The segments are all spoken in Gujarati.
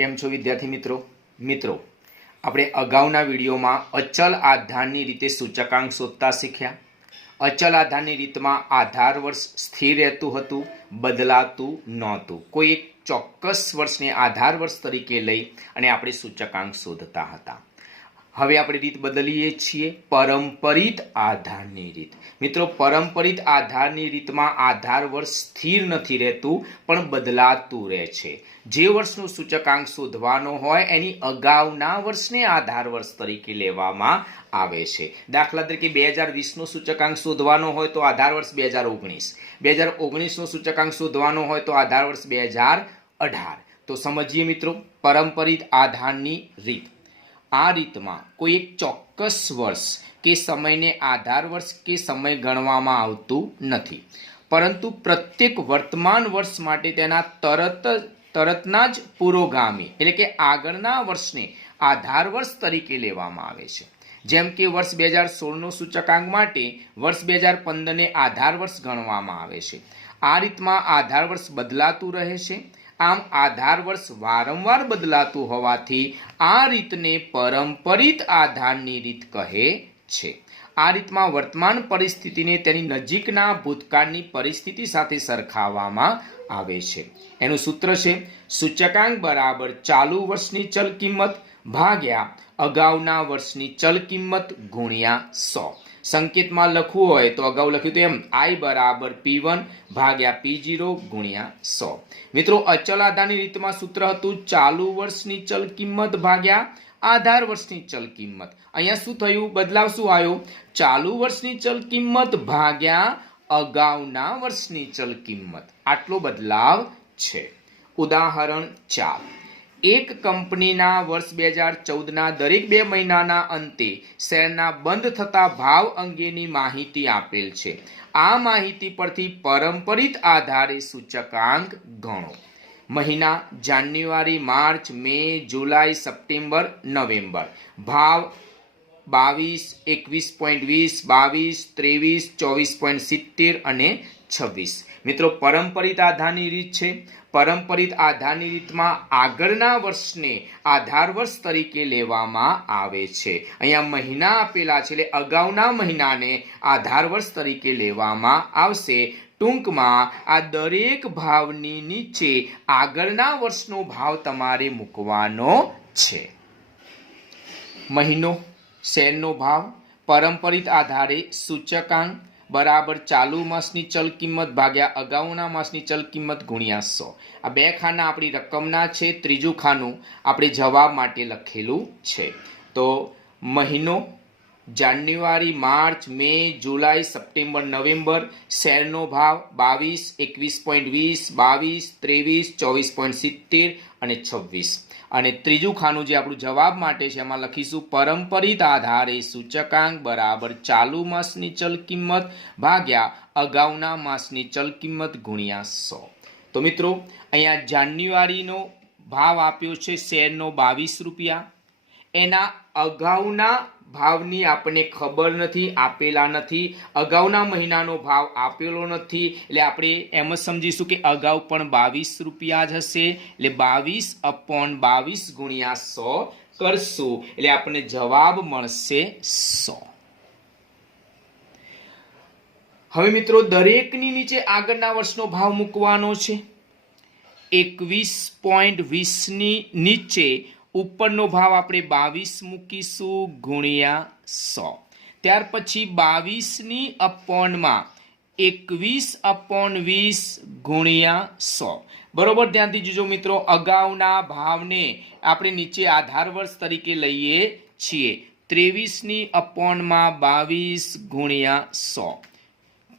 કેમ છો વિદ્યાર્થી મિત્રો આપણે અગાઉના વિડીયોમાં અચલ આધારની રીતે સૂચકાંક શોધતા શીખ્યા। અચલ આધારની રીતમાં આધાર વર્ષ સ્થિર રહેતું હતું, બદલાતું નહોતું। કોઈ એક ચોક્કસ વર્ષને આધાર વર્ષ તરીકે લઈ અને આપણે સૂચકાંક શોધતા હતા। હવે આપણે રીત બદલીએ છીએ, પરંપરિત આધારની રીત। મિત્રો, પરંપરિત આધારની રીતમાં આધાર વર્ષ સ્થિર નથી રહેતું પણ બદલાતું રહે છે। જે વર્ષનો સૂચકાંક શોધવાનો હોય એની અગાઉના વર્ષને આધાર વર્ષ તરીકે લેવામાં આવે છે। દાખલા તરીકે 2020નો સૂચકાંક શોધવાનો હોય તો આધાર વર્ષ 2019, 2019નો સૂચકાંક શોધવાનો હોય તો આધાર વર્ષ 2018। તો સમજીએ મિત્રો પરંપરિત આધારની રીત। આ રીતમાં કોઈ એક ચોક્કસ વર્ષ કે સમયને આધાર વર્ષ કે સમય ગણવામાં આવતું નથી, પરંતુ પ્રત્યેક વર્તમાન વર્ષ માટે તેના તરતના જ પુરોગામી એટલે કે આગળના વર્ષને આધાર વર્ષ તરીકે લેવામાં આવે છે। જેમ કે વર્ષ 2016નો સૂચકાંક માટે વર્ષ 2015ને આધાર વર્ષ ગણવામાં આવે છે। આ રીતમાં આધાર વર્ષ બદલાતું રહે છે। આમ આધાર વર્ષ વારંવાર બદલાતું હોવાથી આ રીતને પરંપરિત આધારની રીત કહે છે। આ રીતમાં વર્તમાન પરિસ્થિતિને તેની નજીકના ભૂતકાળની પરિસ્થિતિ સાથે સરખાવવામાં આવે છે। એનું સૂત્ર છે સૂચકાંક બરાબર ચાલુ વર્ષની ચલ કિંમત ભાગ્યા અગાઉના વર્ષની ચલ કિંમત ગુણ્યા 100। સંકેતમાં લખવું હોય તો અગાઉ લખ્યું તો એમ I બરાબર P1 ભાગ્યા P0 ગુણ્યા 100। મિત્રો, અચલ આધારની રીતમાં સૂત્ર હતું ચાલુ વર્ષની ચલ કિંમત ભાગ્યા આધાર વર્ષની ચલ કિંમત। અહીંયા શું થયું? બદલાવ શું આવ્યો? ચાલુ વર્ષની ચલ કિંમત ભાગ્યા અગાઉના વર્ષની ચલ કિંમત, આટલો બદલાવ છે। ઉદાહરણ 4, એક કંપનીના વર્ષ 2014ના દરેક 2 મહિનાના અંતે શેરના બંધ થતા ભાવ અંગેની માહિતી આપેલ છે। આ માહિતી પરથી પરંપરિત આધારે સૂચકાંક ગણો। મહિના જાન્યુઆરી, માર્ચ, મે, જુલાઈ, સપ્ટેમ્બર, નવેમ્બર। ભાવ 22, 21.20, 22, 23, 24.70 અને 26। મિત્રો, પરંપરિત આધારની રીત છે। પરંપરિત આધારની રીતમાં આગળના વર્ષને આધાર વર્ષ તરીકે લેવામાં આવે છે। અહીંયા મહિના આપેલા છે એટલે અગાઉના મહિનાને આધાર વર્ષ તરીકે લેવામાં આવશે। ટૂંકમાં આ દરેક ભાવની નીચે આગળના વર્ષનો ભાવ તમારે મૂકવાનો છે। મહિનો, શેરનો ભાવ, પરંપરિત આધારે સૂચકાંક બરાબર ચાલુ માસની ચલ કિંમત ભાગ્યા અગાઉના માસની ચલ કિંમત ગુણ્યા 100। આ 2 ખાના આપણી રકમના છે, ત્રીજું ખાનું આપણે જવાબ માટે લખેલું છે। તો મહિનો જાન્યુઆરી, માર્ચ, મે, જુલાઈ, સપ્ટેમ્બર, નવેમ્બર। શેરનો ભાવ 22, 21.20, 22, 23, 24.70 અને 26। અને ત્રીજું ખાનું જે આપણું જવાબ માટે છે એમાં લખીશું પરંપરિત આધારે સૂચકાંક બરાબર ચાલુ માસની ચલ કિંમત ભાગ્યા અગાઉના માસની ચલ કિંમત ગુણ્યા 100। તો મિત્રો, અહીંયા જાન્યુઆરીનો ભાવ આપ્યો છે શેરનો 22 રૂપિયા। એના અગાઉના ભાવની આપણને ખબર નથી, આપેલા નથી। અગાઉના મહિનાનો ભાવ આપેલો નથી એટલે આપણે એમ જ સમજીશું કે અગાઉ પણ 22 રૂપિયા જ હશે। એટલે 22/22 ગુણ્યા 100 કરશું એટલે આપણને જવાબ મળશે 100। હવે મિત્રો, દરેકની નીચે આગળના વર્ષનો ભાવ મૂકવાનો છે। 21.20 ની નીચે ઉપરનો ભાવ આપણે 22 મૂકીશું ગુણ્યા 100। ત્યાર પછી 22ની અપોનમાં 21/20 ગુણ્યા 100। બરોબર ધ્યાનથી જોજો મિત્રો, અગાઉના ભાવને આપણે નીચે આધાર વર્ષ તરીકે લઈએ છીએ। 23ની અપોનમાં 22 ગુણ્યા 100।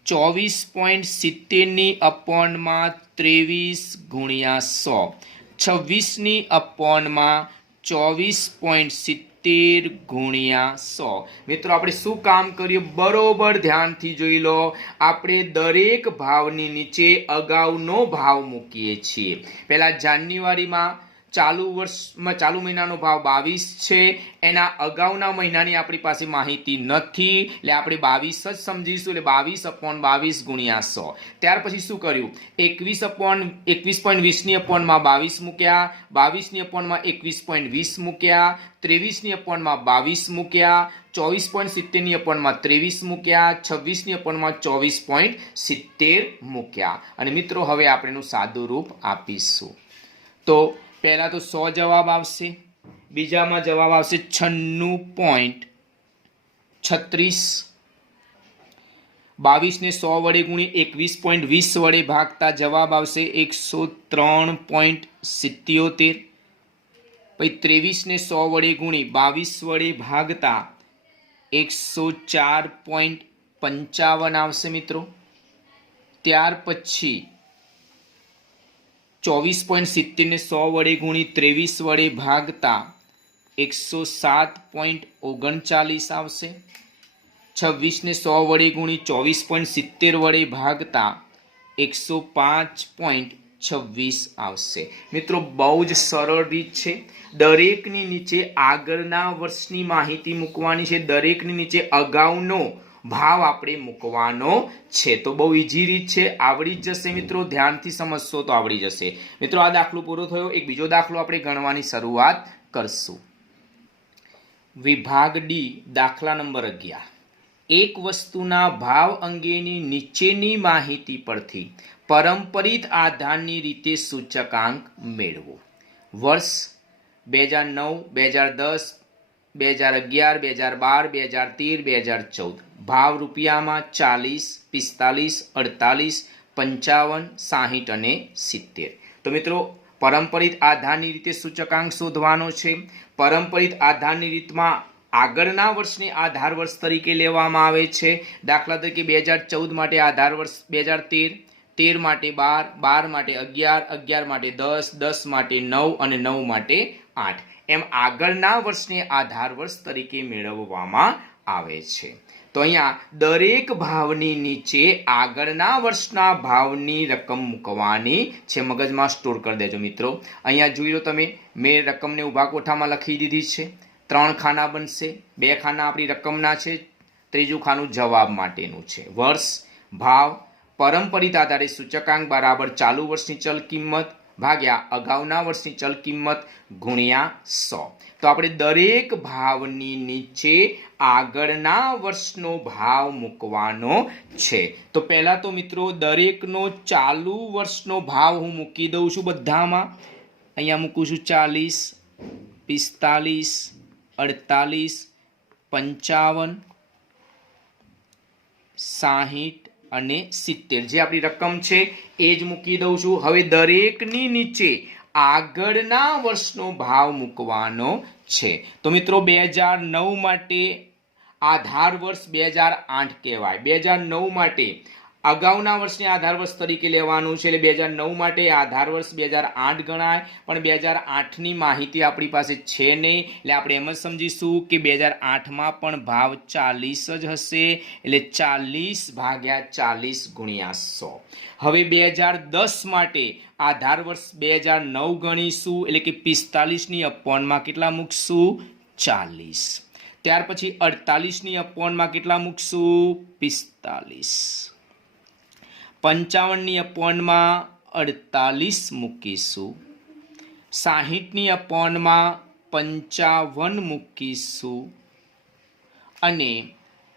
24.70ની અપોનમાં 23 ગુણ્યા 100। 26ની અપોનમાં 24.70 ગુણ્યા 100। મિત્રો, આપણે શું કામ કર્યું? બરોબર ધ્યાનથી જોઈ લો। આપણે દરેક ભાવની નીચે અગાઉનો ભાવ મૂકીએ છીએ। પહેલા જાન્યુઆરીમાં ચાલુ મહિનાનો ભાવ 22 છે, એના અગાઉના મહિનાની આપણી પાસે માહિતી નથી એટલે આપણે 22 જ સમજીશું એટલે 22/22 ગુણ્યા 100. ત્યાર પછી શું કર્યું 21/20 ની અપોનમાં 22 મૂક્યા, 22 ની અપોનમાં 21.20 મૂક્યા, 23 ની અપોનમાં 22 મૂક્યા, 24.70 ની અપોનમાં 23 મૂક્યા, 26 ની અપોનમાં 24.70 મૂક્યા અને મિત્રો હવે આપણે એનું સાદું રૂપ આપીશું. તો પહેલા તો 100 જવાબ આવશે, બીજામાં જવાબ આવશે 96.36, 22 ને 100 વડે ગુણી 21.20 વડે ભાગતા જવાબ આવશે 103.77. પછી 23 ને 100 વડે ગુણી 22 વડે ભાગતા 104.55 આવશે મિત્રો. ત્યાર પછી 24.70 ને 100 વડે ગુણી 23 વડે ભાગતા 107.39 આવશે. 26 ને 100 વડે ગુણી 24.70 વડે ભાગતા 105.26 આવશે. મિત્રો બહુ જ સરળ રીત છે. દરેકની નીચે આગળના વર્ષની માહિતી મૂકવાની છે, દરેકની નીચે અગાઉનો ભાવ આપણે મૂકવાનો છે. તો બહુ ઈઝી રીત છે, આવડી જ જશે મિત્રો, ધ્યાનથી સમજશો તો આવડી જશે. મિત્રો આ દાખલો પૂરો થયો. એક બીજો દાખલો આપણે ગણવાની શરૂઆત કરશું. વિભાગ ડી, દાખલા નંબર 11. એક વસ્તુના ભાવ અંગેની નીચેની માહિતી પરથી પરંપરિત આધારની રીતે સૂચકાંક મેળવો. વર્ષ 2009, 2010, 2011, 2012, 2013, 2014. ભાવ રૂપિયામાં 40, 45, 48, 55, 60 અને 70. તો મિત્રો પરંપરિત આધારની રીતે સૂચકાંક શોધવાનો છે. પરંપરિત આધારની રીતમાં આગળના વર્ષને આધાર વર્ષ તરીકે લેવામાં આવે છે. દાખલા તરીકે 2014 માટે આધાર વર્ષ 2013, 13 માટે 12, 12 માટે 11, 11 માટે 10, 10 માટે 9 અને 9 માટે 8. એમ આગળના વર્ષને આધાર વર્ષ તરીકે મેળવવામાં આવે છે. તો અહીંયા દરેક ભાવની નીચે આગળના વર્ષના ભાવની રકમ મૂકવાની છે. મગજમાં સ્ટોર કરી દેજો મિત્રો. અહીંયા જોઈ લો તમે, મેં રકમને ઊભા કોઠામાં લખી દીધી છે. 3 ખાના બનશે, 2 ખાના આપણી રકમના છે, ત્રીજું ખાનું જવાબ માટેનું છે. વર્ષ, ભાવ, પરંપરિત આધારે સૂચકાંક બરાબર ચાલુ વર્ષની ચલ કિંમત ભાગ્યા અગાઉના વર્ષની ચલ કિંમત ગુણ્યા 100. તો આપણે દરેક ભાવની નીચે આગળના વર્ષનો ભાવ મૂકવાનો છે. તો પહેલા તો મિત્રો દરેકનો ચાલુ વર્ષનો ભાવ હું મૂકી દઉં છું બધામાં. અહીંયા મૂકું છું 40, 45, 48, 55, 60 અને 70 જે આપણી રકમ છે એ જ મૂકી દઉં છું. હવે દરેકની નીચે આગળના વર્ષનો ભાવ મૂકવાનો છે. તો મિત્રો 2009 માટે આધાર વર્ષ 2008 કહેવાય. 2009 માટે અગાઉના વર્ષને આધાર વર્ષ તરીકે લેવાનું છે એટલે 2009 માટે આધાર વર્ષ 2008 ગણાય. પણ 2008ની માહિતી આપણી પાસે છે નહીં એટલે આપણે એમ જ સમજીશું કે 2008માં પણ ભાવ 40 જ હશે એટલે 40 ભાગ્યા 40 ગુણ્યા 100. હવે 2010 માટે આધાર વર્ષ 2009 ગણીશું એટલે કે 45ની અપોનમાં કેટલા મૂકશું 40. ત્યાર પછી 48ની અપોનમાં કેટલા મૂકશું 45. 55ની અપોનમાં 48 મૂકીશું. 60ની અપોનમાં 55 મૂકીશું અને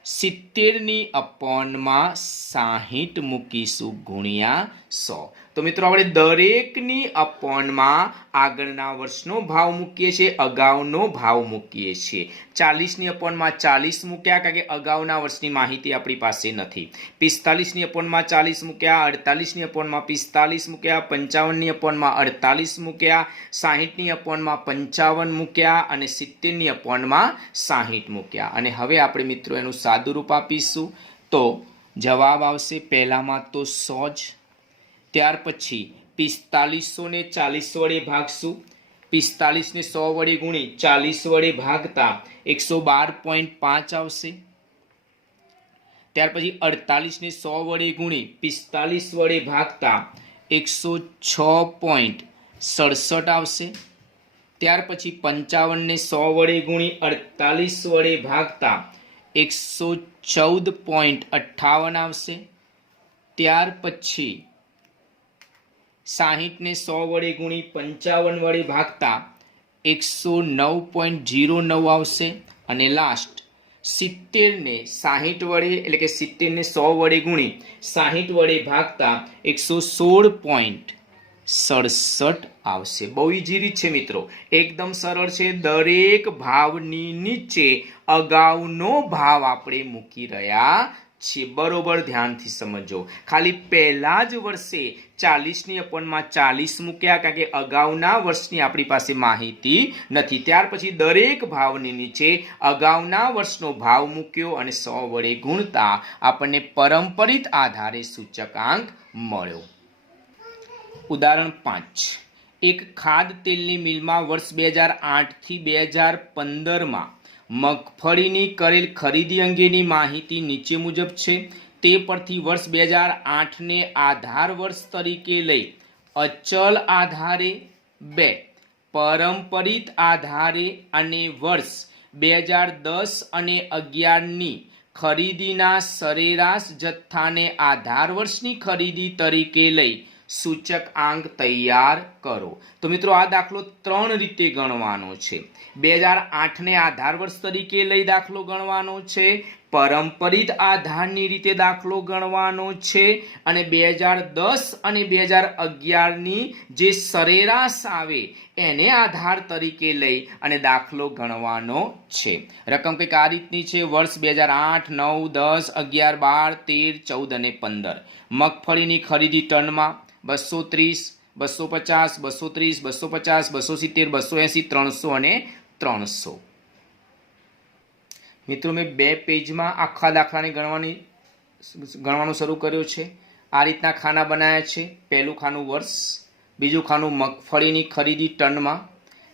70ની અપોનમાં 60 મૂકીશું ગુણ્યા 100. તો મિત્રો આપણે દરેકની અપોનમાં આગળના વર્ષનો ભાવ મૂકીએ છીએ, અગાઉનો ભાવ મૂકીએ છીએ. 40ની અપોનમાં 40 મૂક્યા કારણ કે અગાઉના વર્ષની માહિતી આપણી પાસે નથી. 45ની અપોનમાં 40 મૂક્યા, 48ની અપોનમાં 45 મૂક્યા, 55ની અપોનમાં 48 મૂક્યા, 60ની અપોનમાં 55 મૂક્યા અને 70ની અપોનમાં 60 મૂક્યા. અને હવે આપણે મિત્રો એનું સાદું રૂપ આપીશું. તો જવાબ આવશે પહેલામાં તો 100 જ. ત્યાર પછી 4500 ને 40 વડે ભાગશું. 45 ને 100 વડે ગુણી 40 વડે ભાગતા 112.5 આવશે. ત્યાર પછી 48 ને 100 વડે ગુણી 45 વડે ભાગતા 106.67 આવશે. ત્યાર પછી 55 ને 100 વડે ગુણી 48 વડે ભાગતા 114.58 આવશે। ત્યાર પછી 60 ને 100 વડે ગુણી 55 વડે ભાગતા 109.09 આવશે। અને લાસ્ટ 70 ને 60 વડે એટલે કે 70 ને 100 વડે ગુણી 60 વડે ભાગતા 116.67 આવશે। બહુ ઈઝી રીત છે મિત્રો, એકદમ સરળ છે। દરેક ભાવની નીચે અગાઉનો ભાવ આપણે મૂકી રહ્યા છીએ, બરોબર ધ્યાનથી સમજો। ખાલી પહેલા જ વર્ષે 40ની અપનમાં 40 મૂક્યા, કારણ કે અગાઉના વર્ષની આપણી પાસે માહિતી નથી। ત્યાર પછી દરેક ભાવની નીચે અગાઉના વર્ષનો ભાવ મૂક્યો અને 100 વડે ગુણતા આપણને પરંપરિત આધારે સૂચકાંક મળ્યો। ઉદાહરણ 5, એક ખાદ તેલની મિલમાં વર્ષ 2008 થી 2015માં મગફળીની કરેલ ખરીદી અંગેની માહિતી નીચે મુજબ છે। તે પરથી વર્ષ 2008ને આધાર વર્ષ તરીકે લઈ અચલ આધારે 2, પરંપરિત આધારે અને વર્ષ 2010 અને 11ની ખરીદીના સરેરાશ જથ્થાને આધાર વર્ષની ખરીદી તરીકે લઈ સૂચકાંક તૈયાર કરો। તો મિત્રો આ દાખલો 3 રીતે ગણવાનો છે। 2008ને આધાર વર્ષ તરીકે લઈ દાખલો ગણવાનો છે, પરંપરિત આધારની રીતે દાખલો ગણવાનો છે, અને 2010 અને 2011ની જે સરેરાશ આવે એને આધાર તરીકે લઈ અને દાખલો ગણવાનો છે। રકમ કંઈક આ રીતની છે, વર્ષ 2008, 9, 10, 11, 12, 13, 14 અને 15। મગફળીની ખરીદી ટનમાં 230, 250, 230, 250, 270, 280, 300 અને 300। મિત્રો મેં 2 પેજમાં આખા દાખલાને ગણવાનું શરૂ કર્યો છે। આ રીતના ખાના બનાવ્યા છે। પહેલું ખાનું વર્ષ, બીજું ખાનું મગફળીની ખરીદી ટનમાં,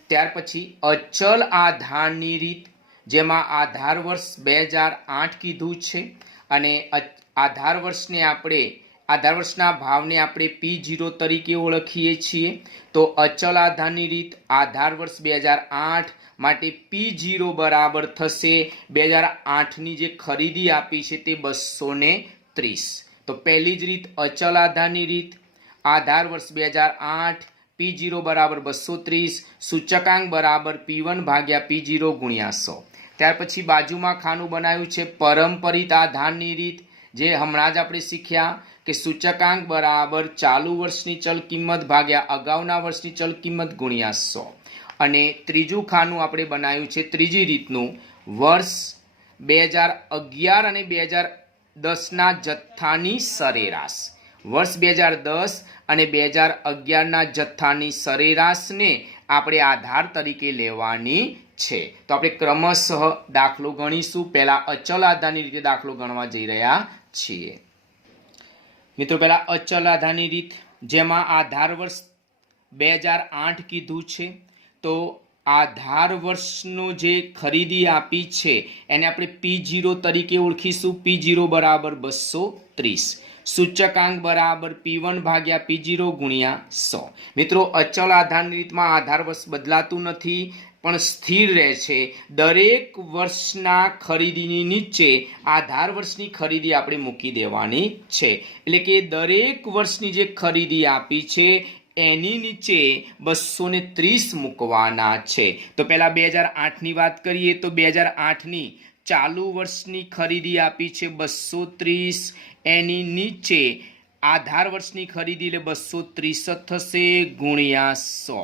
ત્યાર પછી અચલ આધારની રીત, જેમાં આધાર વર્ષ 2008 કીધું છે અને આધાર વર્ષના ભાવને આપણે P0 તરીકે ઓળખીએ છીએ। તો અચલ આધારની રીત, આધાર વર્ષ 2008 માટે P0 બરાબર થશે 2008ની જે ખરીદી આપી છે તે 230। તો પહેલી જ રીત અચલ આધારની રીત, આધાર વર્ષ 2008, P0 બરાબર 230, સૂચકાંક બરાબર P1 ભાગ્યા P0 ગુણ્યા 100। ત્યાર પછી બાજુમાં ખાનું બનાવ્યું છે પરંપરિત આધારની રીત, જે હમણાં જ આપણે શીખ્યા કે સૂચકાંક બરાબર ચાલુ વર્ષની ચલ કિંમત ભાગ્યા અગાઉના વર્ષની ચલ કિંમત ગુણ્યા 100। અને ત્રીજું ખાનું આપણે બનાવ્યું છે ત્રીજી રીતનું, વર્ષ 2011 અને 2010ના જથ્થાની સરેરાશ, વર્ષ 2010 અને 2011ના જથ્થાની સરેરાશને આપણે આધાર તરીકે લેવાની છે। તો આપણે ક્રમશઃ દાખલો ગણીશું। પહેલા અચલ આધારની રીતે દાખલો ગણવા જઈ રહ્યા છીએ। મિત્રો પહેલા અચલ આધારની રીત, જેમાં આધાર વર્ષ 2008 કીધું છે, તો આધાર વર્ષનો જે ખરીદી આપી છે એને આપણે P0 તરીકે ઓળખીશું। P0 બરાબર 230, સૂચકાંક બરાબર P1 ભાગ્યા P0 ગુણ્યા 100। મિત્રો અચલ આધારની રીતમાં આધાર વર્ષ બદલાતું નથી પણ સ્થિર રહે છે। દરેક વર્ષના ખરીદીની નીચે આધાર વર્ષની ખરીદી આપણે મૂકી દેવાની છે, એટલે કે દરેક વર્ષની જે ખરીદી આપી છે એની નીચે 230 મૂકવાના છે। તો પહેલા 2008ની વાત કરીએ તો 2008ની ચાલુ વર્ષની ખરીદી આપી છે 230, એની નીચે આધાર વર્ષની ખરીદી એટલે 230 થશે ગુણ્યા 100।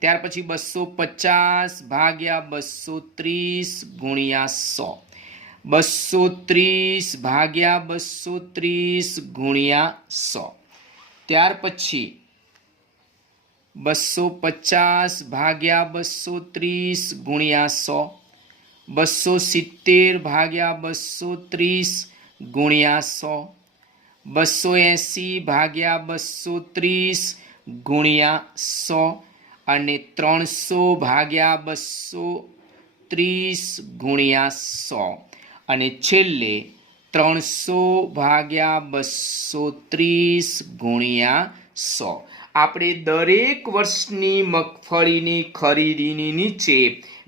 ત્યાર પછી 250 ભાગ્યા 230 ગુણ્યા 100, 230 ભાગ્યા 230 ગુણ્યા 100। ત્યાર પછી 250 ભાગ્યા 230 ગુણ્યા 100, 270 ભાગ્યા 230 ગુણ્યા 100, 280 ભાગ્યા 230 ગુણ્યા 100 અને 300 ભાગ્યા 230 ગુણ્યા 100 અને છેલ્લે 300 ભાગ્યા 230 ગુણ્યા 100। આપણે દરેક વર્ષની મગફળીની ખરીદીની નીચે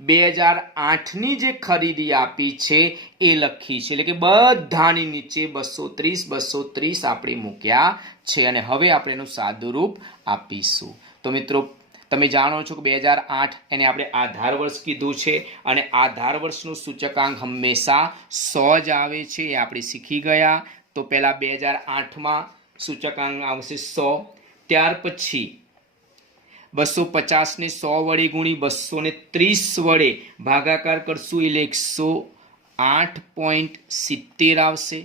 2008ની જે ખરીદી આપી છે એ લખી છે, એટલે કે બધાની નીચે 230 આપણે મૂક્યા છે અને હવે આપણે એનું સાદુરૂપ આપીશું. તો મિત્રો તમે જાણો છો કે 2008 એને આપણે આધાર વર્ષ કીધું છે અને આધાર વર્ષનું સૂચકાંક હંમેશા 100 જ આવે છે, એ આપણે શીખી ગયા. તો પહેલા 2008માં સૂચકાંક આવશે 100. ત્યાર પછી 250 ને 100 વડે ગુણી 230 વડે ભાગાકાર કરશું એટલે 108.70 આવશે.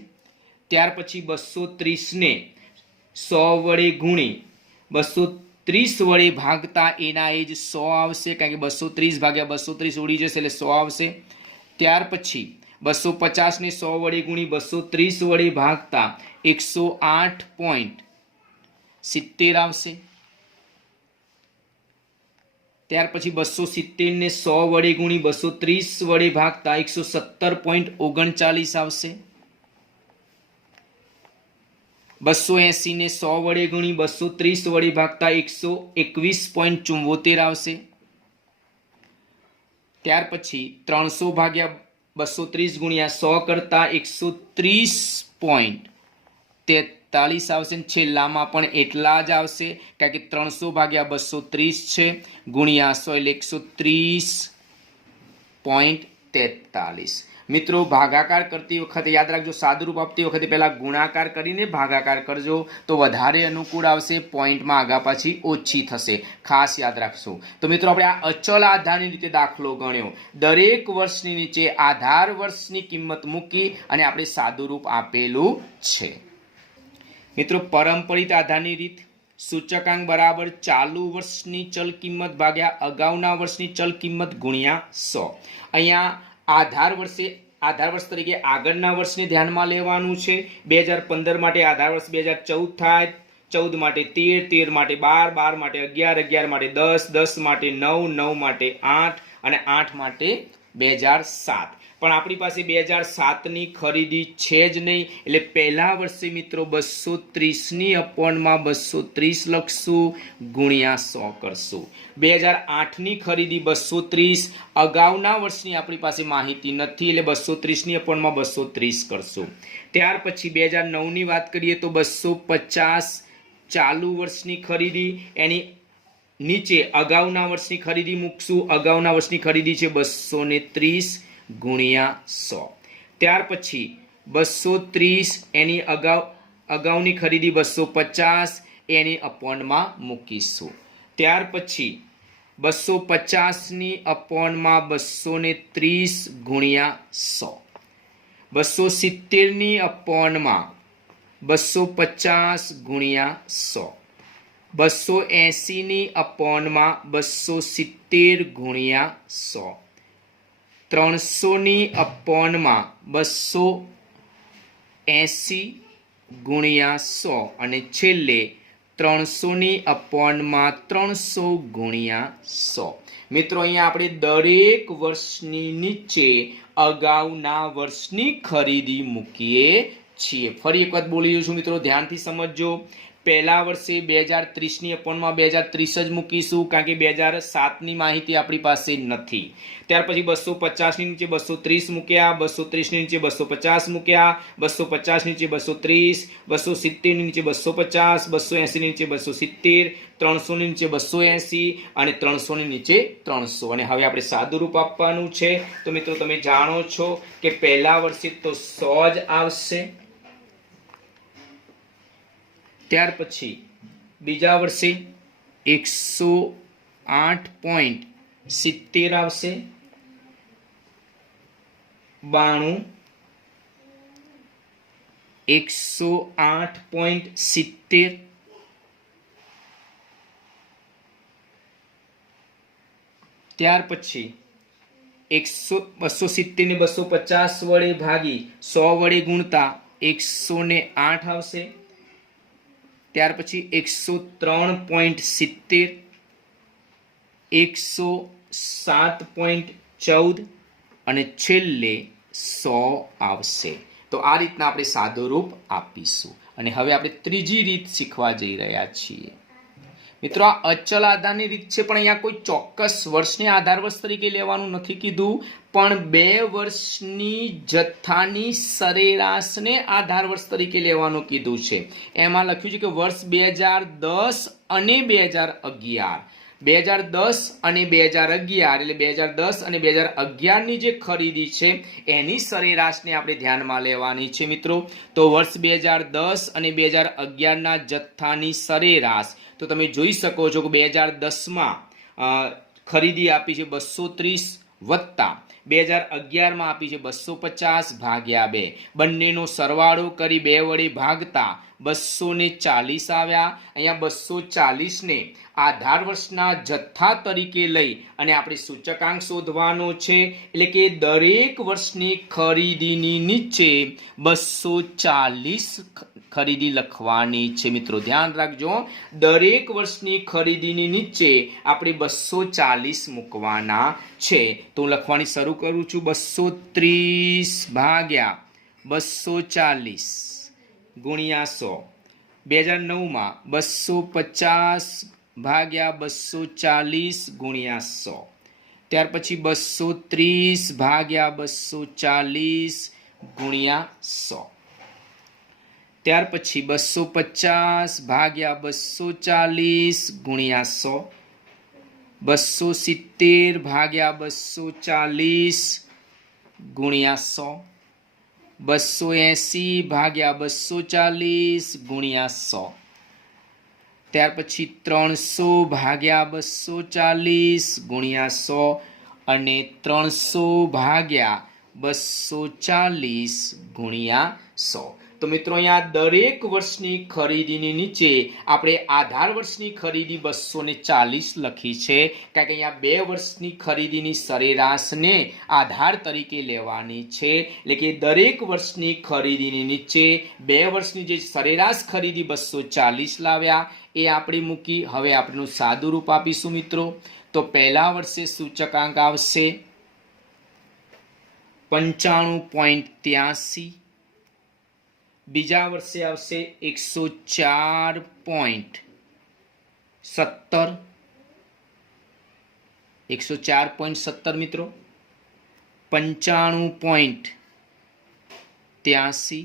ત્યાર પછી 230 ને 100 વડે ગુણી 230 વડે ભાગતા એના એ જ 100 આવશે, કારણ કે 230 ભાગ્યા 230 ઉડી જશે એટલે 100 આવશે. ત્યાર પછી 250 ને 100 વડે ગુણી 230 વડે ભાગતા 108.70 આવશે. ત્યાર પછી 270 ને 100 વડે ગુણી 230 વડે ભાગતા 117.39 આવશે. 280 ને 100 વડે ગુણી 230 વડે ભાગતા 121.74 આવશે. ત્યાર પછી 300 ભાગ્યા 230 ગુણ્યા 100 કરતા 130.43 આવશે. છેલ્લામાં પણ એટલા જ આવશે, કારણ કે 300 ભાગ્યા 230 છે ગુણ્યા 100 એટલે 130.43. મિત્રો ભાગાકાર કરતી વખતે યાદ રાખજો, સાદુરૂપ આપતી વખતે પહેલા ગુણાકાર કરીને ભાગાકાર કરજો તો વધારે અનુકૂળ આવશે, પોઈન્ટમાં આગા પાછી ઓછી થશે, ખાસ યાદ રાખશો. તો મિત્રો આપણે આ અચલ આધારની રીતે દાખલો ગણ્યો. દરેક વર્ષની નીચે આધાર વર્ષની કિંમત મૂકી અને આપણે સાદુરૂપ આપેલું છે. મિત્રો પરંપરિત આધારની રીત, સૂચકાંક બરાબર ચાલુ વર્ષની ચલ કિંમત ભાગ્યા અગાઉના વર્ષની ચલ કિંમત ગુણ્યા 100. અહીંયા આધાર વર્ષ તરીકે આગળના વર્ષને ધ્યાનમાં લેવાનું છે. 2015 માટે આધાર વર્ષ 2014 થાય, 14 માટે 13, 13 માટે 12, 12 માટે 11, 11 માટે 10, 10 માટે 9, 9 માટે 8 અને 8 માટે 2007. પણ આપણી પાસે 2007ની ખરીદી છે જ નહીં, એટલે પહેલા વર્ષે મિત્રો 230ની અપોનમાં 230 લખશું ગુણ્યા 100 કરશું. 2008ની ખરીદી 230, અગાઉના વર્ષની આપણી પાસે માહિતી નથી એટલે 230ની અપોનમાં 230 કરશું. ત્યાર પછી 2009ની વાત કરીએ તો 250 ચાલુ વર્ષની ખરીદી, એની નીચે અગાઉના વર્ષની ખરીદી મૂકશું. અગાઉના વર્ષની ખરીદી છે 230 ગુણ્યા 100. ત્યાર પછી 230 એની અગાઉની ખરીદી 250 એની અપોનમાં મૂકીશું. ત્યાર પછી 250ની અપોનમાં 230 ગુણ્યા 100. 270ની અપોનમાં 250 ગુણ્યા 100. 280ની અપોનમાં 270 ગુણ્યા 100. 300ની અપોનમાં 280 ગુણ્યા 100 અને છેલ્લે 300ની અપોનમાં 300 ગુણ્યા 100. મિત્રો અહીંયા આપણે દરેક વર્ષની નીચે અગાઉના વર્ષની ખરીદી મૂકીએ છીએ. ફરી એક વાત બોલી રહ્યો છું મિત્રો, ધ્યાનથી સમજજો. પહેલા વર્ષે 2030ની અપોનમાં 2030 જ મૂકીશું, કારણ કે 2007ની માહિતી આપણી પાસે નથી. ત્યાર પછી 250ની નીચે 230 મૂક્યા, 230ની નીચે 250 મૂક્યા, 250ની નીચે 230, 270ની નીચે 250, 280ની નીચે 270, 300ની નીચે 280 અને 300ની નીચે 300. અને હવે આપણે સાદુરૂપ આપવાનું છે. તો મિત્રો તમે જાણો છો કે પહેલા વર્ષે તો 100 જ આવશે. ત્યાર પછી બીજા વર્ષે 108.70 આવશે, 92, 108.70, ત્યાર પછી 270 ને 250 વડે ભાગી 100 વડે ગુણતા 108 આવશે. ત્યાર પછી 103.70, 107.14 અને છેલ્લે 100 આવશે. તો આ રીતના આપણે સાદુરૂપ આપીશું. અને હવે આપણે ત્રીજી રીત શીખવા જઈ રહ્યા છીએ. મિત્રો આ અચલ આધારની રીત છે, પણ અહીંયા કોઈ ચોક્કસ વર્ષને આધાર વર્ષ તરીકે લેવાનું નથી કીધું, પણ 2 વર્ષની જથ્થાની સરેરાશને આધાર વર્ષ તરીકે લેવાનું કીધું છે. એમાં લખ્યું છે કે વર્ષ 2010 અને 2011, 2010 અને 2011 એટલે 2010 અને 2011ની જે ખરીદી છે એની સરેરાશને આપણે ધ્યાનમાં લેવાની છે મિત્રો. તો વર્ષ 2010 અને 2011ના જથ્થાની સરેરાશ તો તમે જોઈ શકો છો કે 2010માં ખરીદી આપી છે 230 વત્તા 2011માં આપી છે 250 ભાગ્યા 2, બંનેનો સરવાળો કરી 2 વડે ભાગતા 240 આવ્યા. અહીંયા 240 ને આધાર વર્ષના જથ્થા તરીકે લઈ અને આપણે સૂચકાંક શોધવાનો છે, એટલે કે દરેક વર્ષની ખરીદીની નીચે 240 ખરીદી લખવાની છે. મિત્રો ધ્યાન રાખજો, દરેક વર્ષની ખરીદીની નીચે આપણે 240 મૂકવાના છે. તો હું લખવાની શરૂ કરું છું. 230 ભાગ્યા 240 ગુણ્યા 100. 2009માં 250 ભાગ્યા 240 ગુણ્યા 100. ત્યાર પછી 230 ભાગ્યા 240 ગુણ્યા 100. ત્યાર પછી 250 ભાગ્યા 240 ગુણ્યા 100. 270 ભાગ્યા 240 ગુણ્યા 100. 280 ભાગ્યા 240 ગુણ્યા 100. ત્યાર પછી 300 ભાગ્યા 240 ગુણ્યા 100 અને 300 ભાગ્યા 240 ગુણ્યા 100. તો મિત્રો અહીંયા દરેક વર્ષની ખરીદીની નીચે આપણે આધાર વર્ષની ખરીદી 240 લખી છે, કારણ કે અહીંયા 2 વર્ષની ખરીદીની સરેરાશને આધાર તરીકે લેવાની છે. એટલે કે દરેક વર્ષની ખરીદીની નીચે 2 વર્ષની જે સરેરાશ ખરીદી 240 લાવ્યા એ આપણે મૂકી. હવે આપણું સાદું રૂપ આપીશું મિત્રો. તો પહેલા વર્ષે સૂચકાંક આવશે 95.83, બીજા વર્ષે આવશે 104.17, 104.17 મિત્રો, 95.83,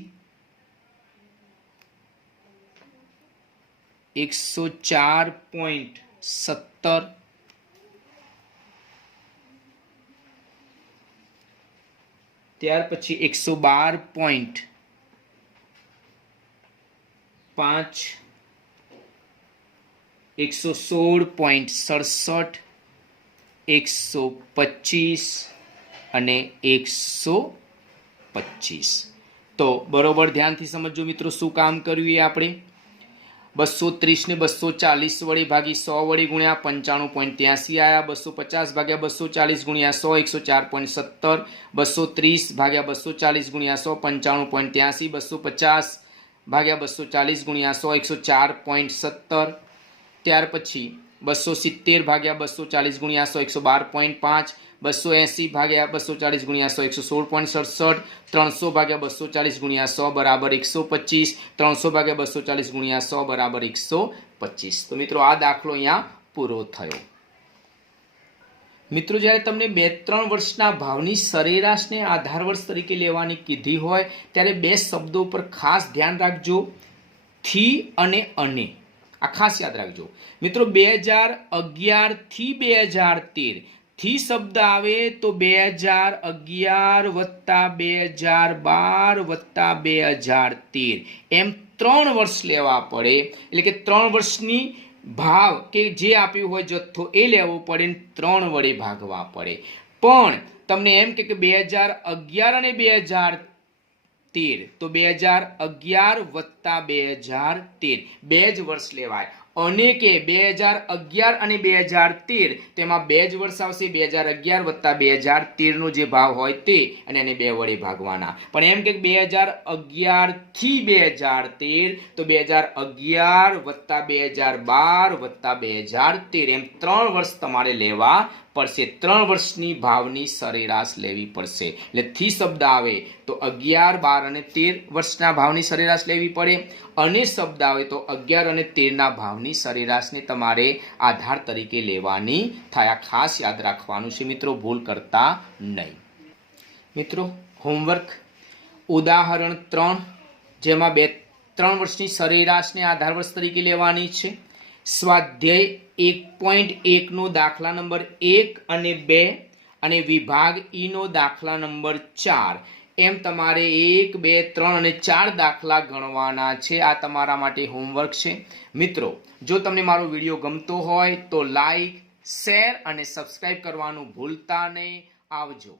104.17, ત્યાર પછી 112.5, 116.67, 125 અને 125. તો બરોબર ધ્યાનથી સમજો મિત્રો શું કામ કર્યું એ આપણે 230 ને 240 વડે ભાગી 100 વડે ગુણ્યા 95.83 આયા. 250 ભાગ્યા 240 ગુણ્યા 100 104.17, 230 ભાગ્યા 240 ગુણ્યા 100 95.83, 250 ભાગ્યા 240 ગુણ્યા 100 104.17. ત્યાર પછી 270 ભાગ્યા 240 ગુણ્યા 100 112.5, 280 ભાગ્યા 240 ગુણ્યા 100 116.67, 300 ભાગ્યા 240 ગુણ્યા 100 બરાબર 125, 300 ભાગ્યા 240 ગુણ્યા 100 બરાબર 125. તો મિત્રો આ દાખલો અહીંયા પૂરો થયો. મિત્રો જ્યારે તમને 2-3 વર્ષના ભાવની સરેરાશને આધાર વર્ષ તરીકે લેવાની કીધી હોય ત્યારે 2 શબ્દો પર ખાસ ધ્યાન રાખજો, થી અને આ ખાસ યાદ રાખજો મિત્રો. 2011 થી 2013 થી શબ્દ આવે તો 2011 વત્તા 2012 વત્તા 2013 એમ 3 વર્ષ લેવા પડે. એટલે કે 3 વર્ષની ભાવ કે જે આપ્યું હોય જથ્થો એ લેવો પડે, 3 વડે ભાગવા પડે. પણ તમને એમ કે 2011 અને 2013 તો 2011 વત્તા 2013 2 જ વર્ષ લેવાય. અને કે 2011 અને 2013 તેમાં 2 જ વર્ષ આવશે. 2011 વત્તા 2013 નો જે ભાવ હોય તે અને એને 2 વડે ભાગવાના. પણ એમ કે 2011 થી 2013 તો 2011 વત્તા 2012 વત્તા 2013 એમ 3 વર્ષ તમારે લેવા પડશે. 3 વર્ષની ભાવની સરેરાશ લેવી પડશે. એટલે થી શબ્દ આવે તો 11, 12 અને 13 વર્ષના ભાવની સરેરાશ લેવી પડે. અને શબ્દ આવે તો 11 અને 13ના ભાવની સરેરાશને તમારે આધાર તરીકે લેવાની થાય. ખાસ યાદ રાખવાનું છે મિત્રો, ભૂલ કરતા નહીં. મિત્રો હોમવર્ક ઉદાહરણ 3 જેમાં 3 વર્ષની સરેરાશને આધાર વર્ષ તરીકે લેવાની છે. સ્વાધ્યાય 1.1 નો દાખલા નંબર 1 અને 2 અને વિભાગ ઈ નો દાખલા નંબર 4 એમ તમારે 1, 2, 3 અને 4 દાખલા ગણવાના છે. આ તમારા માટે હોમવર્ક છે. મિત્રો જો તમને મારો વિડીયો ગમતો હોય તો લાઈક, શેર અને સબસ્ક્રાઇબ કરવાનું ભૂલતા નહીં. આવજો.